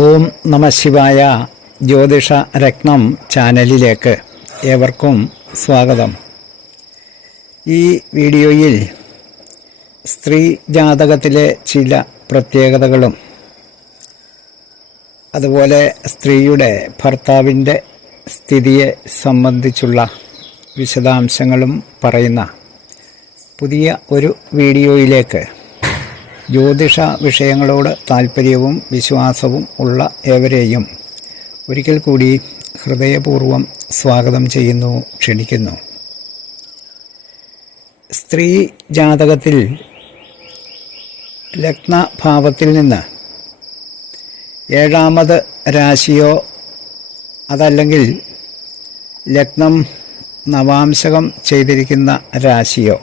ഓം നമ ശിവായ. ജ്യോതിഷ രത്നം ചാനലിലേക്ക് ഏവർക്കും സ്വാഗതം. ഈ വീഡിയോയിൽ സ്ത്രീ ജാതകത്തിലെ ചില പ്രത്യേകതകളും അതുപോലെ സ്ത്രീയുടെ ഭർത്താവിൻ്റെ സ്ഥിതിയെ സംബന്ധിച്ചുള്ള വിശദാംശങ്ങളും പറയുന്ന പുതിയ ഒരു വീഡിയോയിലേക്ക് ജ്യോതിഷ വിഷയങ്ങളോട് താൽപ്പര്യവും വിശ്വാസവും ഉള്ള ഏവരെയും ഒരിക്കൽ കൂടി ഹൃദയപൂർവ്വം സ്വാഗതം ചെയ്യുന്നു, ക്ഷണിക്കുന്നു. സ്ത്രീ ജാതകത്തിൽ ലഗ്നഭാവത്തിൽ നിന്ന് ഏഴാമത് രാശിയോ അതല്ലെങ്കിൽ ലഗ്നം നവാംശകം ചെയ്തിരിക്കുന്ന രാശിയോ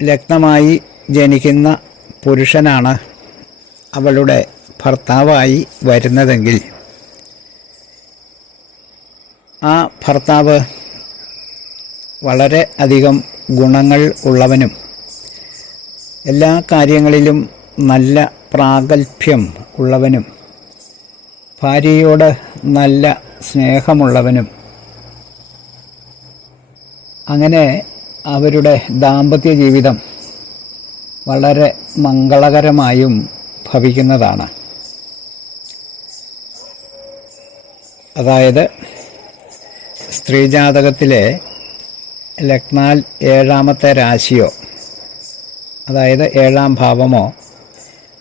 ലഗ്നമായി ജനിക്കുന്ന പുരുഷനാണ് അവളുടെ ഭർത്താവായി വരുന്നതെങ്കിൽ ആ ഭർത്താവ് വളരെ അധികം ഗുണങ്ങൾ ഉള്ളവനും എല്ലാ കാര്യങ്ങളിലും നല്ല പ്രാഗൽഭ്യം ഉള്ളവനും ഭാര്യയോട് നല്ല സ്നേഹമുള്ളവനും അങ്ങനെ അവരുടെ ദാമ്പത്യ ജീവിതം വളരെ മംഗളകരമായും ഭവിക്കുന്നതാണ്. അതായത് സ്ത്രീജാതകത്തിലെ ലഗ്നാൽ ഏഴാമത്തെ രാശിയോ അതായത് ഏഴാം ഭാവമോ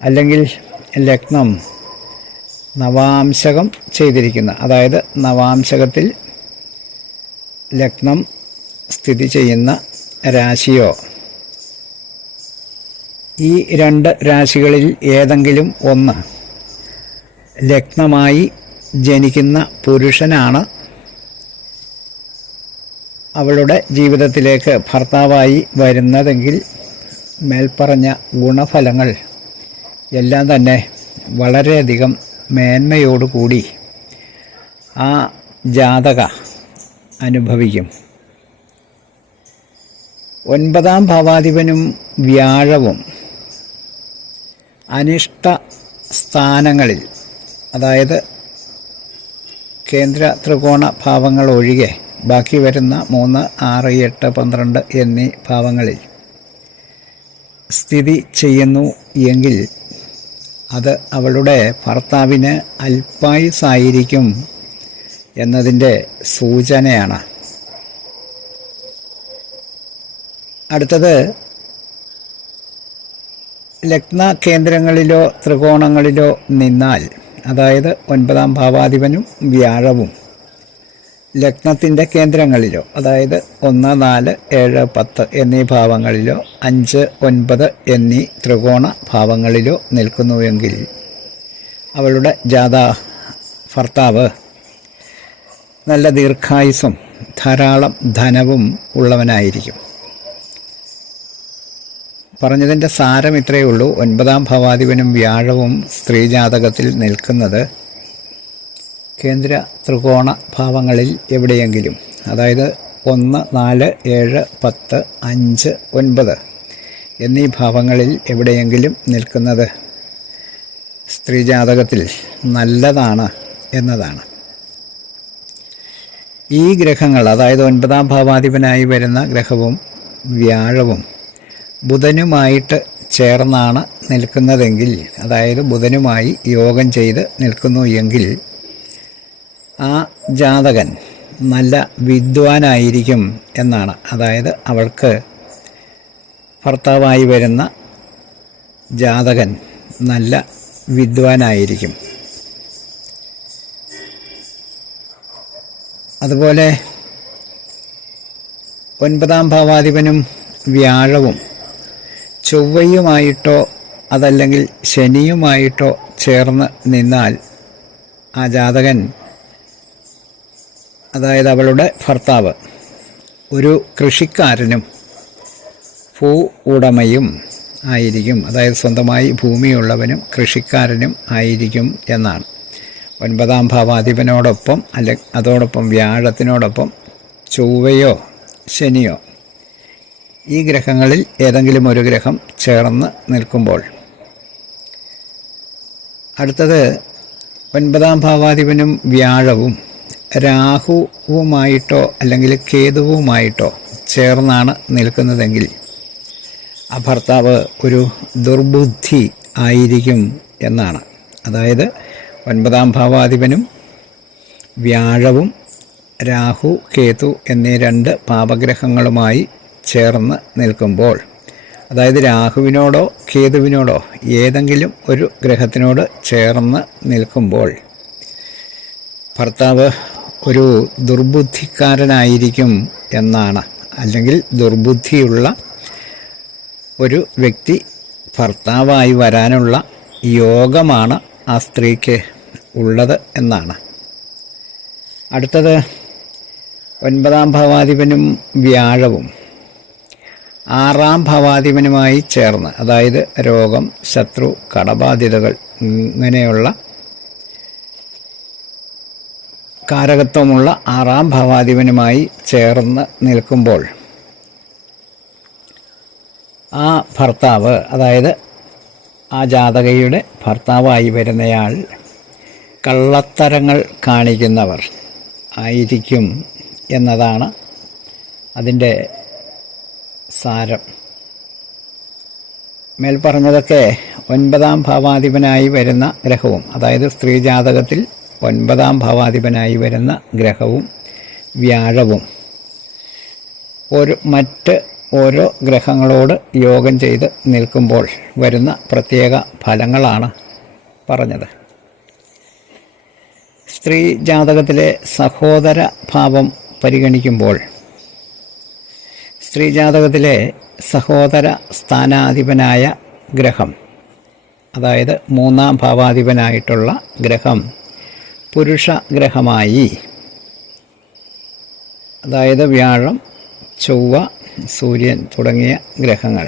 അല്ലെങ്കിൽ ലഗ്നം നവാംശകം ചെയ്തിരിക്കുന്ന അതായത് നവാംശകത്തിൽ ലഗ്നം സ്ഥിതി ചെയ്യുന്ന രാശിയോ ഈ രണ്ട് രാശികളിൽ ഏതെങ്കിലും ഒന്ന് ലഗ്നമായി ജനിക്കുന്ന പുരുഷനാണ് അവളുടെ ജീവിതത്തിലേക്ക് ഭർത്താവായി വരുന്നതെങ്കിൽ മേൽപ്പറഞ്ഞ ഗുണഫലങ്ങൾ എല്ലാം തന്നെ വളരെയധികം മേന്മയോടുകൂടി ആ ജാതക അനുഭവിക്കും. ഒൻപതാം ഭാവാധിപനും വ്യാഴവും അനിഷ്ട സ്ഥാനങ്ങളിൽ അതായത് കേന്ദ്ര ത്രികോണ ഭാവങ്ങൾ ഒഴികെ ബാക്കി വരുന്ന 3, 6, 8, 12 എന്നീ ഭാവങ്ങളിൽ സ്ഥിതി ചെയ്യുന്നു എങ്കിൽ അത് അവളുടെ ഭർത്താവിന് അല്പായുസ്സായിരിക്കും എന്നതിൻ്റെ സൂചനയാണ്. അടുത്തത് ലഗ്ന കേന്ദ്രങ്ങളിലോ ത്രികോണങ്ങളിലോ നിന്നാൽ അതായത് ഒൻപതാം ഭാവാധിപനും വ്യാഴവും ലഗ്നത്തിൻ്റെ കേന്ദ്രങ്ങളിലോ അതായത് 1, 4, 7, 10 എന്നീ ഭാവങ്ങളിലോ 5, 9 എന്നീ ത്രികോണ ഭാവങ്ങളിലോ നിൽക്കുന്നുവെങ്കിൽ അവളുടെ ഭർത്താവ് നല്ല ദീർഘായുസ്സും ധാരാളം ധനവും ഉള്ളവനായിരിക്കും. പറഞ്ഞതിൻ്റെ സാരം ഇത്രയേ ഉള്ളൂ. ഒൻപതാം ഭാവാധിപനും വ്യാഴവും സ്ത്രീജാതകത്തിൽ നിൽക്കുന്നത് കേന്ദ്ര ത്രികോണ ഭാവങ്ങളിൽ എവിടെയെങ്കിലും അതായത് 1, 4, 7, 10, 5, 9 എന്നീ ഭാവങ്ങളിൽ എവിടെയെങ്കിലും നിൽക്കുന്നത് സ്ത്രീജാതകത്തിൽ നല്ലതാണ് എന്നതാണ്. ഈ ഗ്രഹങ്ങൾ അതായത് ഒൻപതാം ഭാവാധിപനായി വരുന്ന ഗ്രഹവും വ്യാഴവും ബുധനുമായിട്ട് ചേർന്നാണ് നിൽക്കുന്നതെങ്കിൽ അതായത് ബുധനുമായി യോഗം ചെയ്ത് നിൽക്കുന്നു എങ്കിൽ ആ ജാതകൻ നല്ല വിദ്വാനായിരിക്കും എന്നാണ്. അതായത് അവൾക്ക് ഭർത്താവായി വരുന്ന ജാതകൻ നല്ല വിദ്വാനായിരിക്കും. അതുപോലെ ഒൻപതാം ഭാവാധിപനും വ്യാഴവും ചൊവ്വയുമായിട്ടോ അതല്ലെങ്കിൽ ശനിയുമായിട്ടോ ചേർന്ന് നിന്നാൽ ആ ജാതകൻ അതായത് അവളുടെ ഭർത്താവ് ഒരു കൃഷിക്കാരനും ഭൂ ഉടമയും ആയിരിക്കും. അതായത് സ്വന്തമായി ഭൂമിയുള്ളവനും കൃഷിക്കാരനും ആയിരിക്കും എന്നാണ്. ഒൻപതാം ഭാവാധിപനോടൊപ്പം അതോടൊപ്പം വ്യാഴത്തിനോടൊപ്പം ചൊവ്വയോ ശനിയോ ഈ ഗ്രഹങ്ങളിൽ ഏതെങ്കിലും ഒരു ഗ്രഹം ചേർന്ന് നിൽക്കുമ്പോൾ അടുത്തത് 9-ാം ഭാവാധിപനും വ്യാഴവും രാഹുവുമായിട്ടോ അല്ലെങ്കിൽ കേതുവുമായിട്ടോ ചേർന്നാണ് നിൽക്കുന്നതെങ്കിൽ ആ ഭർത്താവ് ഒരു ദുർബുദ്ധി ആയിരിക്കും എന്നാണ്. അതായത് 9-ാം ഭാവാധിപനും വ്യാഴവും രാഹു കേതു എന്നീ 2 പാപഗ്രഹങ്ങളുമായി ചേർന്ന് നിൽക്കുമ്പോൾ, അതായത് രാഹുവിനോടോ കേതുവിനോടോ ഏതെങ്കിലും ഒരു ഗ്രഹത്തിനോട് ചേർന്ന് നിൽക്കുമ്പോൾ ഭർത്താവ് ഒരു ദുർബുദ്ധിക്കാരനായിരിക്കും എന്നാണ്. അല്ലെങ്കിൽ ദുർബുദ്ധിയുള്ള ഒരു വ്യക്തി ഭർത്താവായി വരാനുള്ള യോഗമാണ് ആ സ്ത്രീക്ക് ഉള്ളത് എന്നാണ്. അടുത്തത് 9-ാം ഭാവാധിപനും വ്യാഴവും 6-ാം ഭാവാധിപനുമായി ചേർന്ന്, അതായത് രോഗം, ശത്രു, കടബാധ്യതകൾ ഇങ്ങനെയുള്ള കാരകത്വമുള്ള 6-ാം ഭാവാധിപനുമായി ചേർന്ന് നിൽക്കുമ്പോൾ ആ ഭർത്താവ്, അതായത് ആ ജാതകയുടെ ഭർത്താവായി വരുന്നയാൾ കള്ളത്തരങ്ങൾ കാണിക്കുന്നവർ ആയിരിക്കും എന്നതാണ് അതിൻ്റെ സാരം. മേൽപ്പറഞ്ഞതൊക്കെ 9-ാം ഭാവാധിപനായി വരുന്ന ഗ്രഹവും, അതായത് സ്ത്രീ ജാതകത്തിൽ 9-ാം ഭാവാധിപനായി വരുന്ന ഗ്രഹവും വ്യാഴവും മറ്റ് ഓരോ ഗ്രഹങ്ങളോട് യോഗം ചെയ്ത് നിൽക്കുമ്പോൾ വരുന്ന പ്രത്യേക ഫലങ്ങളാണ് പറഞ്ഞത്. സ്ത്രീ ജാതകത്തിലെ സഹോദര ഭാവം പരിഗണിക്കുമ്പോൾ സ്ത്രീ ജാതകത്തിലെ സഹോദര സ്ഥാനാധിപനായ ഗ്രഹം, അതായത് 3-ാം ഭാവാധിപനായിട്ടുള്ള ഗ്രഹം പുരുഷ ഗ്രഹമായി, അതായത് വ്യാഴം, ചൊവ്വ, സൂര്യൻ തുടങ്ങിയ ഗ്രഹങ്ങൾ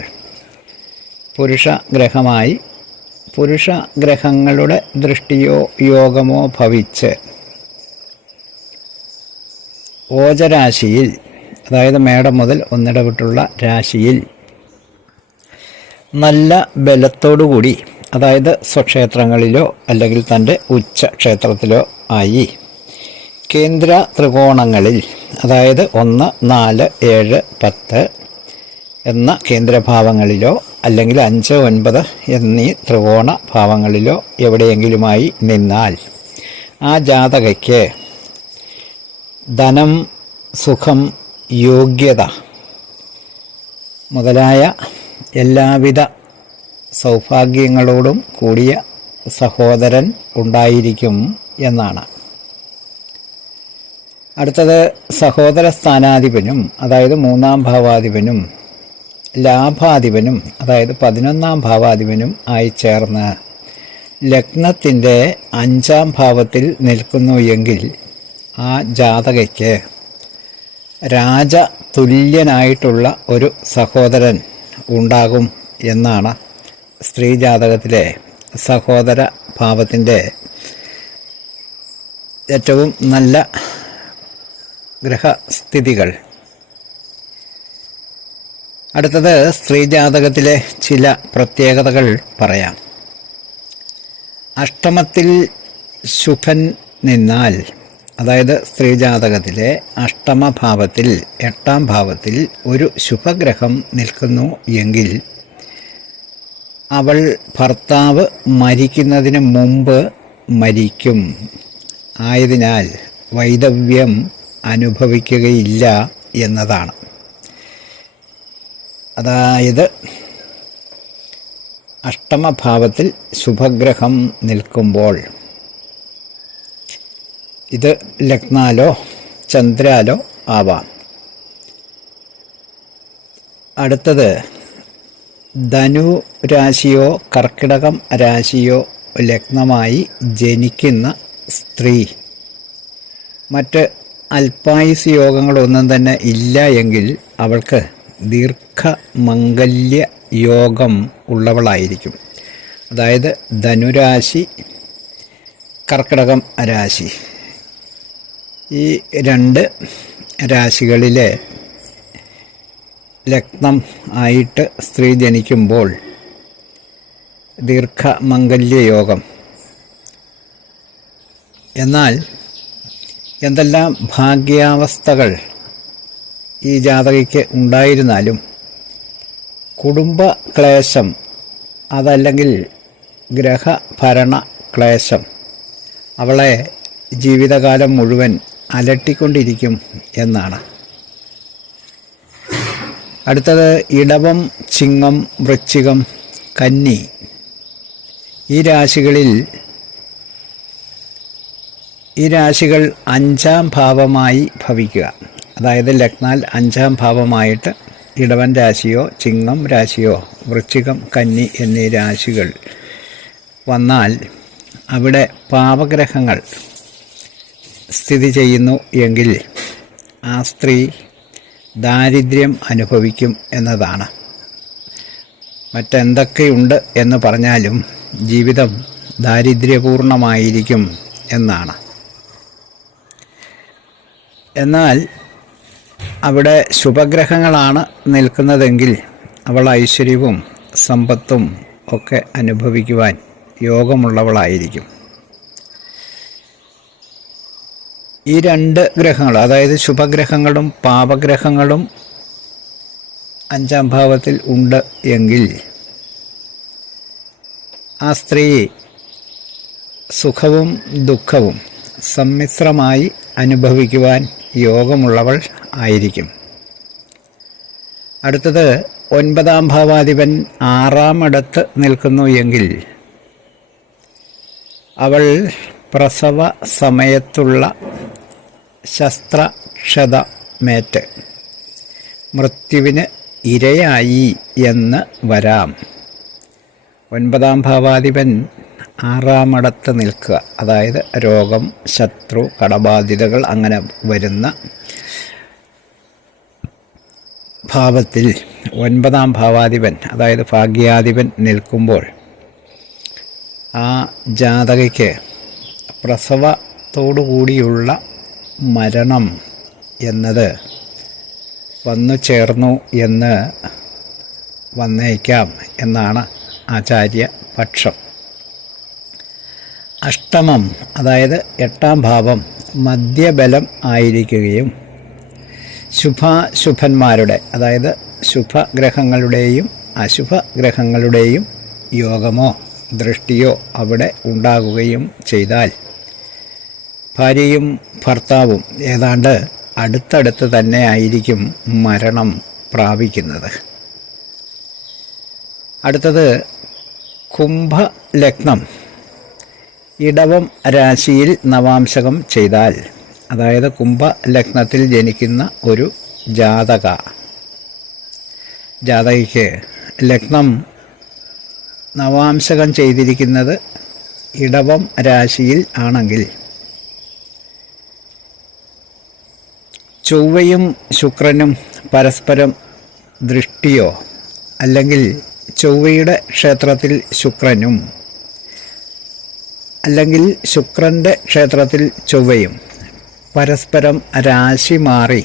പുരുഷ ഗ്രഹമായി പുരുഷ ഗ്രഹങ്ങളുടെ ദൃഷ്ടിയോ യോഗമോ ഭവിച്ച് ഓജരാശിയിൽ, അതായത് മേടം മുതൽ ഒന്നിടവിട്ടുള്ള രാശിയിൽ നല്ല ബലത്തോടുകൂടി, അതായത് സ്വക്ഷേത്രങ്ങളിലോ അല്ലെങ്കിൽ തൻ്റെ ഉച്ച ക്ഷേത്രത്തിലോ ആയി കേന്ദ്ര ത്രികോണങ്ങളിൽ, അതായത് 1, 4, 7, 10 എന്ന കേന്ദ്രഭാവങ്ങളിലോ അല്ലെങ്കിൽ 5, 9 എന്നീ ത്രികോണ ഭാവങ്ങളിലോ എവിടെയെങ്കിലുമായി നിന്നാൽ ആ ജാതകയ്ക്ക് ധനം, സുഖം, യോഗ്യത മുതലായ എല്ലാവിധ സൗഭാഗ്യങ്ങളോടും കൂടിയ സഹോദരൻ ഉണ്ടായിരിക്കും എന്നാണ്. അടുത്തത് സഹോദര സ്ഥാനാധിപനും, അതായത് 3-ാം ഭാവാധിപനും ലാഭാധിപനും, അതായത് 11-ാം ഭാവാധിപനും ആയി ചേർന്ന് ലഗ്നത്തിൻ്റെ 5-ാം ഭാവത്തിൽ നിൽക്കുന്നു എങ്കിൽ ആ ജാതകയ്ക്ക് രാജതുല്യനായിട്ടുള്ള ഒരു സഹോദരൻ ഉണ്ടാകും എന്നാണ് സ്ത്രീ ജാതകത്തിലെ സഹോദര ഭാവത്തിൻ്റെ ഏറ്റവും നല്ല ഗ്രഹസ്ഥിതികൾ. അടുത്തത് സ്ത്രീ ജാതകത്തിലെ ചില പ്രത്യേകതകൾ പറയാം. അഷ്ടമത്തിൽ ശുഭൻ നിന്നാൽ, അതായത് സ്ത്രീ ജാതകത്തിലെ അഷ്ടമഭാവത്തിൽ 8-ാം ഭാവത്തിൽ ഒരു ശുഭഗ്രഹം നിൽക്കുന്നു എങ്കിൽ അവൾ ഭർത്താവ് മരിക്കുന്നതിന് മുമ്പ് മരിക്കും. ആയതിനാൽ വൈധവ്യം അനുഭവിക്കുകയില്ല എന്നതാണ്. അതായത് അഷ്ടമഭാവത്തിൽ ശുഭഗ്രഹം നിൽക്കുമ്പോൾ ഇത് ലഗ്നാലോ ചന്ദ്രാലോ ആവാം. അടുത്തത് ധനു രാശിയോ കർക്കിടകം രാശിയോ ലഗ്നമായി ജനിക്കുന്ന സ്ത്രീ മറ്റ് അല്പായുസ് യോഗങ്ങളൊന്നും തന്നെ ഇല്ല എങ്കിൽ അവൾക്ക് ദീർഘമംഗല്യ യോഗം ഉള്ളവളായിരിക്കും. അതായത് ധനുരാശി, കർക്കിടകം രാശി, ഈ 2 രാശികളിലെ ലഗ്നം ആയിട്ട് സ്ത്രീ ജനിക്കുമ്പോൾ ദീർഘമംഗല്യ യോഗം എന്നാൽ എന്തെല്ലാം ഭാഗ്യാവസ്ഥകൾ ഈ ജാതകയ്ക്ക് ഉണ്ടായിരുന്നാലും കുടുംബ ക്ലേശം അതല്ലെങ്കിൽ ഗ്രഹഭരണ ക്ലേശം അവളെ ജീവിതകാലം മുഴുവൻ അലട്ടിക്കൊണ്ടിരിക്കും എന്നാണ്. അടുത്തത് ഇടവം, ചിങ്ങം, വൃശ്ചികം, കന്നി ഈ രാശികൾ 5-ാം ഭാവമായി ഭവിക്കുക. അതായത് ലഗ്നാൽ 5-ാം ഭാവമായിട്ട് ഇടവൻ രാശിയോ ചിങ്ങം രാശിയോ വൃശ്ചികം, കന്നി എന്നീ രാശികൾ വന്നാൽ അവിടെ പാപഗ്രഹങ്ങൾ സ്ഥിതി ചെയ്യുന്നു എങ്കിൽ ആ സ്ത്രീ ദാരിദ്ര്യം അനുഭവിക്കും എന്നതാണ്. മറ്റെന്തൊക്കെയുണ്ട് എന്ന് പറഞ്ഞാലും ജീവിതം ദാരിദ്ര്യപൂർണമായിരിക്കും എന്നാണ്. എന്നാൽ അവിടെ ശുഭഗ്രഹങ്ങളാണ് നിൽക്കുന്നതെങ്കിൽ അവൾ ഐശ്വര്യവും സമ്പത്തും ഒക്കെ അനുഭവിക്കുവാൻ യോഗമുള്ളവളായിരിക്കും. ഈ 2 ഗ്രഹങ്ങൾ, അതായത് ശുഭഗ്രഹങ്ങളും പാപഗ്രഹങ്ങളും 5-ാം ഭാവത്തിൽ ഉണ്ട് എങ്കിൽ ആ സ്ത്രീ സുഖവും ദുഃഖവും സമ്മിശ്രമായി അനുഭവിക്കുവാൻ യോഗമുള്ളവൾ ആയിരിക്കും. അടുത്തത് 9-ാം ഭാവാധിപൻ 6-ാം ഇടത്ത് നിൽക്കുന്നു എങ്കിൽ അവൾ പ്രസവ സമയത്തുള്ള ശസ്ത്രക്ഷതമേറ്റ് മൃത്യുവിന് ഇരയായി എന്ന് വരാം. 9-ാം ഭാവാധിപൻ 6-ാം ഇടത്ത് നിൽക്കുക, അതായത് രോഗം, ശത്രു, കടബാധ്യതകൾ അങ്ങനെ വരുന്ന ഭാവത്തിൽ 9-ാം ഭാവാധിപൻ അതായത് ഭാഗ്യാധിപൻ നിൽക്കുമ്പോൾ ആ ജാതകയ്ക്ക് പ്രസവത്തോടുകൂടിയുള്ള മരണം എന്നത് വന്നു ചേർന്നു എന്ന് വന്നേക്കാം എന്നാണ് ആചാര്യപക്ഷം. അഷ്ടമം അതായത് 8-ാം ഭാവം മധ്യബലം ആയിരിക്കുകയും ശുഭാശുഭന്മാരുടെ അതായത് ശുഭഗ്രഹങ്ങളുടെയും അശുഭഗ്രഹങ്ങളുടെയും യോഗമോ ദൃഷ്ടിയോ അവിടെ ഉണ്ടാകുകയും ചെയ്താൽ ഭാര്യയും ഭർത്താവും ഏതാണ്ട് അടുത്തടുത്ത് തന്നെ ആയിരിക്കും മരണം പ്രാപിക്കുന്നത്. അടുത്തത് കുംഭലഗ്നം ഇടവം രാശിയിൽ നവാംശകം ചെയ്താൽ, അതായത് കുംഭലഗ്നത്തിൽ ജനിക്കുന്ന ഒരു ജാതകയ്ക്ക് ലഗ്നം നവാംശകം ചെയ്തിരിക്കുന്നത് ഇടവം രാശിയിൽ ആണെങ്കിൽ ചൊവ്വയും ശുക്രനും പരസ്പരം ദൃഷ്ടിയോ അല്ലെങ്കിൽ ചൊവ്വയുടെ ക്ഷേത്രത്തിൽ ശുക്രനും അല്ലെങ്കിൽ ശുക്രൻ്റെ ക്ഷേത്രത്തിൽ ചൊവ്വയും പരസ്പരം രാശി മാറി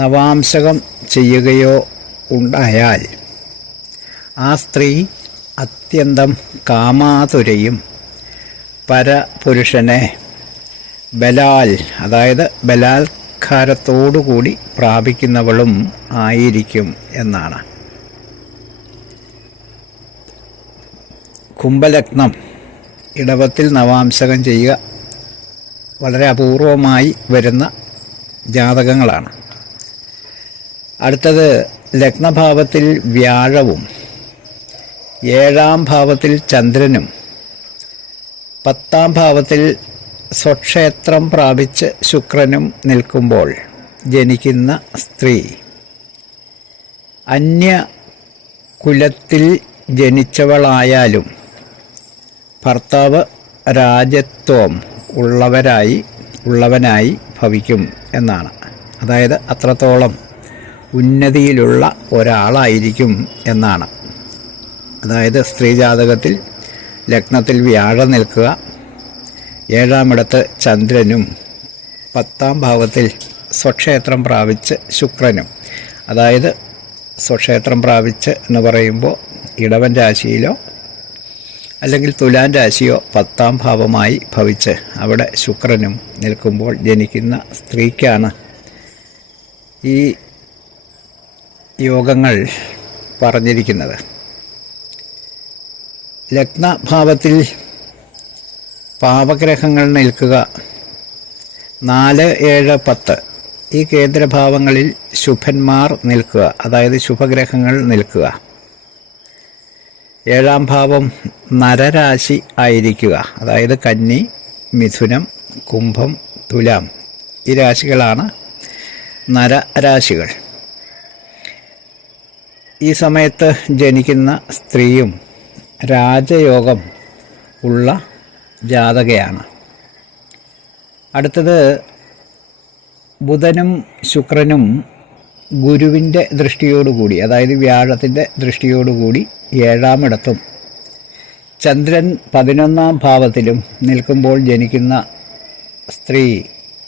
നവാംശകം ചെയ്യുകയോ ഉണ്ടായാൽ ആ സ്ത്രീ അത്യന്തം കാമാതുരയും പരപുരുഷനെ അതായത് ബലാത്കാരത്തോടുകൂടി പ്രാപിക്കുന്നവളും ആയിരിക്കും എന്നാണ്. കുംഭലഗ്നം ഇടവത്തിൽ നവാംശകം ചെയ്യുക വളരെ അപൂർവമായി വരുന്ന ജാതകങ്ങളാണ്. അടുത്തത് ലഗ്നഭാവത്തിൽ വ്യാഴവും 7-ാം ഭാവത്തിൽ ചന്ദ്രനും 10-ാം ഭാവത്തിൽ സ്വക്ഷേത്രം പ്രാപിച്ച് ശുക്രനും നിൽക്കുമ്പോൾ ജനിക്കുന്ന സ്ത്രീ അന്യകുലത്തിൽ ജനിച്ചവളായാലും ഭർത്താവ് രാജത്വം ഉള്ളവനായി ഭവിക്കും എന്നാണ്. അതായത് അത്രത്തോളം ഉന്നതിയിലുള്ള ഒരാളായിരിക്കും എന്നാണ്. അതായത് സ്ത്രീ ജാതകത്തിൽ ലഗ്നത്തിൽ വ്യാഴം നിൽക്കുക, 7-ാം ഇടത്ത് ചന്ദ്രനും 10-ാം ഭാവത്തിൽ സ്വക്ഷേത്രം പ്രാപിച്ച് ശുക്രനും, അതായത് സ്വക്ഷേത്രം പ്രാപിച്ച് എന്ന് പറയുമ്പോൾ ഇടവൻ രാശിയിലോ അല്ലെങ്കിൽ തുലാം രാശിയോ 10ാം ഭാവമായി ഭവിച്ച് അവിടെ ശുക്രനും നിൽക്കുമ്പോൾ ജനിക്കുന്ന സ്ത്രീക്കാണ് ഈ യോഗങ്ങൾ പറഞ്ഞിരിക്കുന്നത്. ലഗ്നഭാവത്തിൽ പാപഗ്രഹങ്ങൾ നിൽക്കുക 4, 7, 10 ഈ കേന്ദ്രഭാവങ്ങളിൽ ശുഭന്മാർ നിൽക്കുക, അതായത് ശുഭഗ്രഹങ്ങൾ നിൽക്കുക. 7ാം ഭാവം നരരാശി ആയിരിക്കുക, അതായത് കന്നി, മിഥുനം, കുംഭം, തുലാം ഈ രാശികളാണ് നരരാശികൾ. ഈ സമയത്ത് ജനിക്കുന്ന സ്ത്രീയും രാജയോഗം ഉള്ള ജാതകയാണ്. അടുത്തത് ബുധനും ശുക്രനും ഗുരുവിൻ്റെ ദൃഷ്ടിയോടുകൂടി, അതായത് വ്യാഴത്തിൻ്റെ ദൃഷ്ടിയോടുകൂടി 7ാം ഇടത്തും ചന്ദ്രൻ 11ാം ഭാവത്തിലും നിൽക്കുമ്പോൾ ജനിക്കുന്ന സ്ത്രീ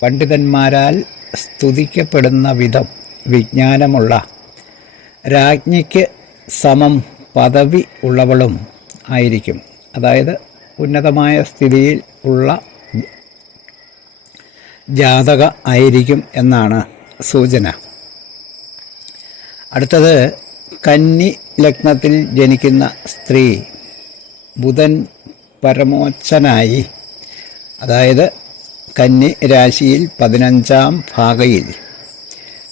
പണ്ഡിതന്മാരാൽ സ്തുതിക്കപ്പെടുന്ന വിധം വിജ്ഞാനമുള്ള, രാജ്ഞിക്ക് സമം പദവി ഉള്ളവളും ആയിരിക്കും, അതായത് ഉന്നതമായ സ്ഥിതിയിൽ ഉള്ള ജാതക ആയിരിക്കും എന്നാണ് സൂചന. അടുത്തത് കന്നി ലഗ്നത്തിൽ ജനിക്കുന്ന സ്ത്രീ ബുധൻ പരമോച്ചനായി, അതായത് കന്നി രാശിയിൽ 15ാം ഭാഗയിൽ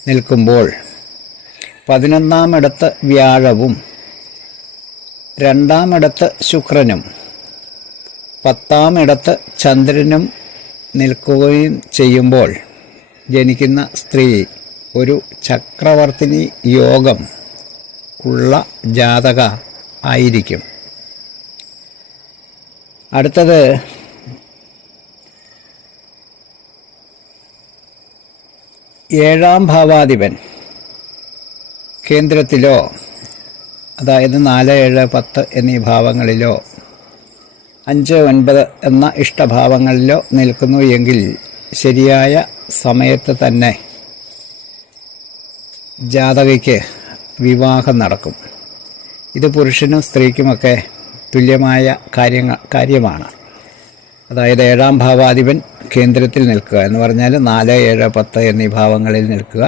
നിൽക്കുമ്പോൾ 11ാം ഇടത്ത് വ്യാഴവും 2ാം ഇടത്ത് ശുക്രനും 10ാം ഇടത്ത് ചന്ദ്രനും നിൽക്കുകയും ചെയ്യുമ്പോൾ ജനിക്കുന്ന സ്ത്രീ ഒരു ചക്രവർത്തിനി യോഗം ഉള്ള ജാതക ആയിരിക്കും. അടുത്തത് ഏഴാം ഭാവാധിപൻ കേന്ദ്രത്തിലോ, അതായത് 4, 7, 10 എന്നീ ഭാവങ്ങളിലോ 5, 9 എന്ന ഇഷ്ടഭാവങ്ങളിലോ നിൽക്കുന്നു എങ്കിൽ ശരിയായ സമയത്ത് തന്നെ ജാതകയ്ക്ക് വിവാഹം നടക്കും. ഇത് പുരുഷനും സ്ത്രീക്കുമൊക്കെ തുല്യമായ കാര്യമാണ്. അതായത് 7ാം ഭാവാധിപൻ കേന്ദ്രത്തിൽ നിൽക്കുക എന്ന് പറഞ്ഞാൽ 4, 7, 10 എന്നീ ഭാവങ്ങളിൽ നിൽക്കുക.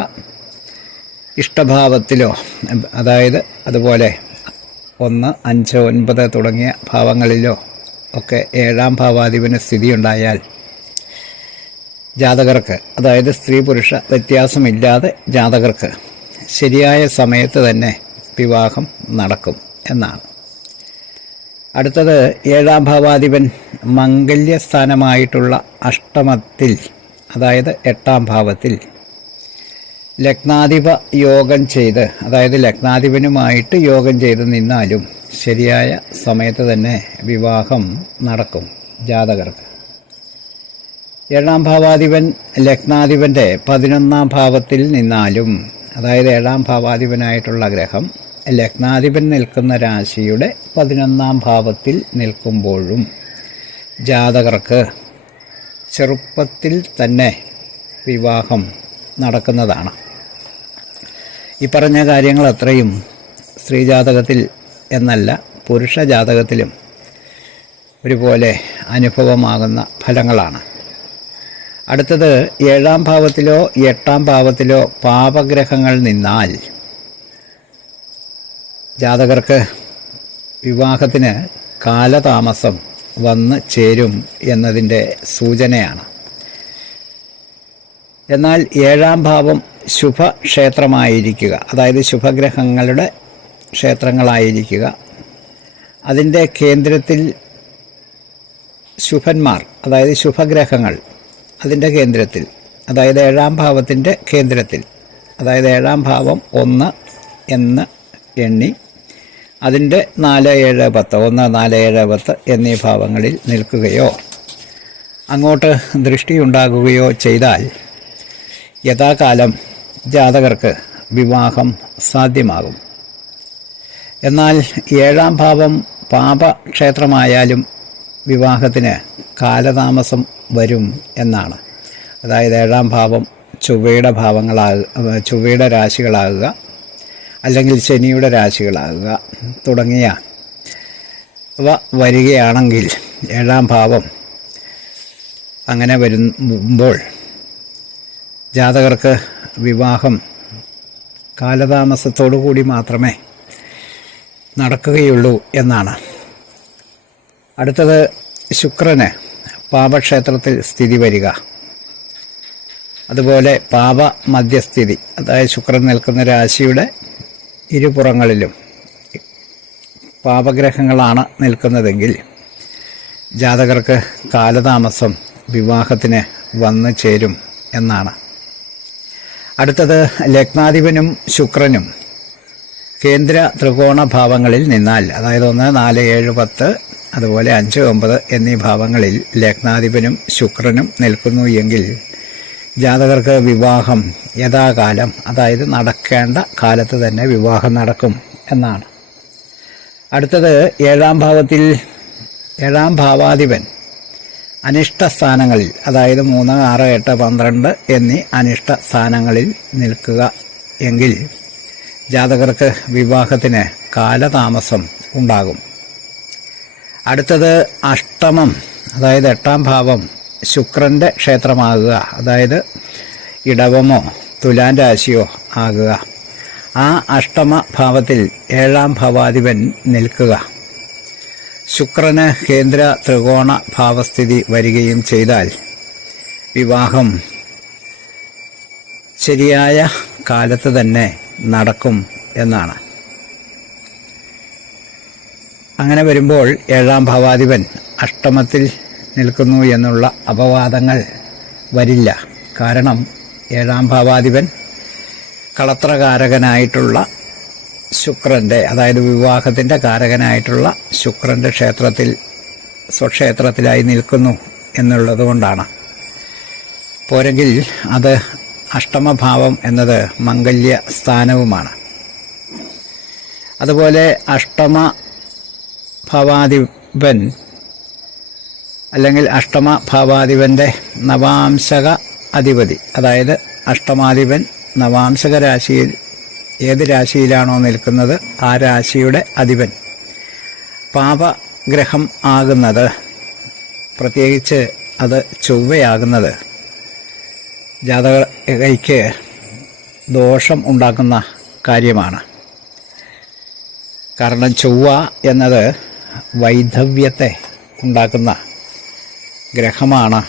ഇഷ്ടഭാവത്തിലോ, അതായത് അതുപോലെ 1, 5, 9 തുടങ്ങിയ ഭാവങ്ങളിലോ ഒക്കെ 7ാം ഭാവാധിപന് സ്ഥിതിയുണ്ടായാൽ ജാതകർക്ക്, അതായത് സ്ത്രീ പുരുഷ വ്യത്യാസമില്ലാതെ ജാതകർക്ക് ശരിയായ സമയത്ത് തന്നെ വിവാഹം നടക്കും എന്നാണ്. അടുത്തത് 7ാം ഭാവാധിപൻ മംഗല്യസ്ഥാനമായിട്ടുള്ള അഷ്ടമത്തിൽ, അതായത് 8ാം ഭാവത്തിൽ ലഗ്നാധിപ യോഗം ചെയ്ത്, അതായത് ലഗ്നാധിപനുമായിട്ട് യോഗം ചെയ്ത് നിന്നാലും ശരിയായ സമയത്ത് തന്നെ വിവാഹം നടക്കും ജാതകർക്ക്. 7ാം ഭാവാധിപൻ ലഗ്നാധിപൻ്റെ 11ാം ഭാവത്തിൽ നിന്നാലും, അതായത് 7ാം ഭാവാധിപനായിട്ടുള്ള ഗ്രഹം ലഗ്നാധിപൻ നിൽക്കുന്ന രാശിയുടെ 11ാം ഭാവത്തിൽ നിൽക്കുമ്പോഴും ജാതകർക്ക് ചെറുപ്പത്തിൽ തന്നെ വിവാഹം നടക്കുന്നതാണ്. ഈ പറഞ്ഞ കാര്യങ്ങൾ അത്രയും സ്ത്രീജാതകത്തിൽ എന്നല്ല പുരുഷ ജാതകത്തിലും ഒരുപോലെ അനുഭവമാകുന്ന ഫലങ്ങളാണ്. അടുത്തത് 7ാം ഭാവത്തിലോ 8ാം ഭാവത്തിലോ പാപഗ്രഹങ്ങൾ നിന്നാൽ ജാതകർക്ക് വിവാഹത്തിന് കാലതാമസം വന്ന് ചേരും എന്നതിൻ്റെ സൂചനയാണ്. എന്നാൽ 7ാം ഭാവം ശുഭക്ഷേത്രമായിരിക്കുക, അതായത് ശുഭഗ്രഹങ്ങളുടെ ക്ഷേത്രങ്ങളായിരിക്കുക, അതിൻ്റെ കേന്ദ്രത്തിൽ ശുഭന്മാർ, അതായത് ശുഭഗ്രഹങ്ങൾ അതിൻ്റെ കേന്ദ്രത്തിൽ, അതായത് 7ാം ഭാവത്തിൻ്റെ കേന്ദ്രത്തിൽ, അതായത് 7ാം ഭാവം 1 എന്ന് എണ്ണി അതിൻ്റെ 4, 7, 10, 1, 4, 7, 10 എന്നീ ഭാവങ്ങളിൽ നിൽക്കുകയോ അങ്ങോട്ട് ദൃഷ്ടിയുണ്ടാകുകയോ ചെയ്താൽ യഥാകാലം ജാതകർക്ക് വിവാഹം സാധ്യമാകും. എന്നാൽ 7ാം ഭാവം പാപക്ഷേത്രമായാലും വിവാഹത്തിന് കാലതാമസം വരും എന്നാണ്. അതായത് 7ാം ഭാവം ചൊവ്വയുടെ രാശികളാകുക, അല്ലെങ്കിൽ ശനിയുടെ രാശികളാകുക തുടങ്ങിയ വരികയാണെങ്കിൽ, ഏഴാം ഭാവം അങ്ങനെ വരുമ്പോൾ ജാതകർക്ക് വിവാഹം കാലതാമസത്തോടു കൂടി മാത്രമേ നടക്കുകയുള്ളൂ എന്നാണ്. അടുത്തത് ശുക്രന് പാപക്ഷേത്രത്തിൽ സ്ഥിതി വരിക, അതുപോലെ പാപ മധ്യസ്ഥിതി, അതായത് ശുക്രൻ നിൽക്കുന്ന രാശിയുടെ ഇരുപുറങ്ങളിലും പാപഗ്രഹങ്ങളാണ് നിൽക്കുന്നതെങ്കിൽ ജാതകർക്ക് കാലതാമസം വിവാഹത്തിന് വന്നു ചേരും എന്നാണ്. അടുത്തത് ലഗ്നാധിപനും ശുക്രനും കേന്ദ്ര ത്രികോണ ഭാവങ്ങളിൽ നിന്നാൽ, അതായത് 1, 4, 7, 10 അതുപോലെ 5, 9 എന്നീ ഭാവങ്ങളിൽ ലഗ്നാധിപനും ശുക്രനും നിൽക്കുന്നു എങ്കിൽ ജാതകർക്ക് വിവാഹം യഥാകാലം, അതായത് നടക്കേണ്ട കാലത്ത് തന്നെ വിവാഹം നടക്കും എന്നാണ്. അടുത്തത് ഏഴാം ഭാവാധിപൻ അനിഷ്ട സ്ഥാനങ്ങളിൽ, അതായത് 3, 6, 8, 12 എന്നീ അനിഷ്ട സ്ഥാനങ്ങളിൽ നിൽക്കുക എങ്കിൽ ജാതകർക്ക് വിവാഹത്തിന് കാലതാമസം ഉണ്ടാകും. അടുത്തത് അഷ്ടമം, അതായത് 8ാം ഭാവം ശുക്രൻ്റെ ക്ഷേത്രമാകുക, അതായത് ഇടവമോ തുലാൻ രാശിയോ ആകുക. ആ അഷ്ടമ ഭാവത്തിൽ 7ാം ഭാവാധിപൻ നിൽക്കുക. ശുക്രന് കേന്ദ്ര ത്രികോണ ഭാവസ്ഥിതി വരികയും ചെയ്താൽ വിവാഹം ശരിയായ കാലത്ത് തന്നെ നടക്കും എന്നാണ്. അങ്ങനെ വരുമ്പോൾ 7ാം ഭാവാധിപൻ അഷ്ടമത്തിൽ നിൽക്കുന്നു എന്നുള്ള അപവാദങ്ങൾ വരില്ല. കാരണം 7ാം ഭാവാധിപൻ കളത്രകാരകനായിട്ടുള്ള ശുക്രൻ്റെ, അതായത് വിവാഹത്തിൻ്റെ കാരകനായിട്ടുള്ള ശുക്രൻ്റെ സ്വക്ഷേത്രത്തിലായി നിൽക്കുന്നു എന്നുള്ളതുകൊണ്ടാണ്. പോരെങ്കിൽ അത് അഷ്ടമഭാവം എന്നത് മംഗല്യ സ്ഥാനവുമാണ്. അതുപോലെ അഷ്ടമ ഭാവാധിപൻ അല്ലെങ്കിൽ അഷ്ടമ ഭാവാധിപൻ്റെ നവാംശക അധിപതി, അതായത് അഷ്ടമാധിപൻ നവാംശക രാശിയിൽ ഏത് രാശിയിലാണോ നിൽക്കുന്നത് ആ രാശിയുടെ അധിപൻ പാപഗ്രഹം ആകുന്നത്, പ്രത്യേകിച്ച് അത് ചൊവ്വയാകുന്നത് ജാതകയ്ക്ക് ദോഷം ഉണ്ടാക്കുന്ന കാര്യമാണ്. കാരണം ചൊവ്വ എന്നത് വൈധവ്യത്തെ ഉണ്ടാക്കുന്ന ഗ്രഹമാണ്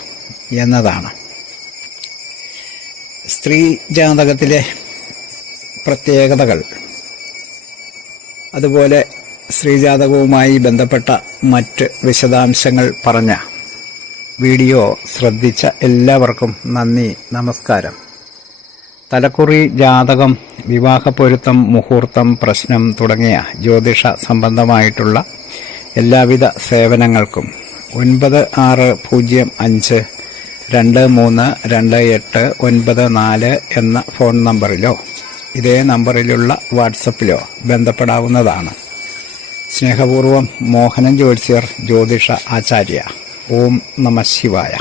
എന്നതാണ്. സ്ത്രീ ജാതകത്തിലെ പ്രത്യേകതകൾ, അതുപോലെ സ്ത്രീജാതകവുമായി ബന്ധപ്പെട്ട മറ്റ് വിശദാംശങ്ങൾ പറഞ്ഞ വീഡിയോ ശ്രദ്ധിച്ച എല്ലാവർക്കും നന്ദി, നമസ്കാരം. തലക്കുറി, ജാതകം, വിവാഹപ്പൊരുത്തം, മുഹൂർത്തം, പ്രശ്നം തുടങ്ങിയ ജ്യോതിഷ സംബന്ധമായിട്ടുള്ള എല്ലാവിധ സേവനങ്ങൾക്കും 9605232894 എന്ന ഫോൺ നമ്പറിലോ ഇതേ നമ്പറിലുള്ള വാട്സപ്പിലോ ബന്ധപ്പെടാവുന്നതാണ്. സ്നേഹപൂർവം മോഹനൻ ജ്യോത്സ്യർ, ജ്യോതിഷ ആചാര്യ. ഓം നമഃ ശിവായ.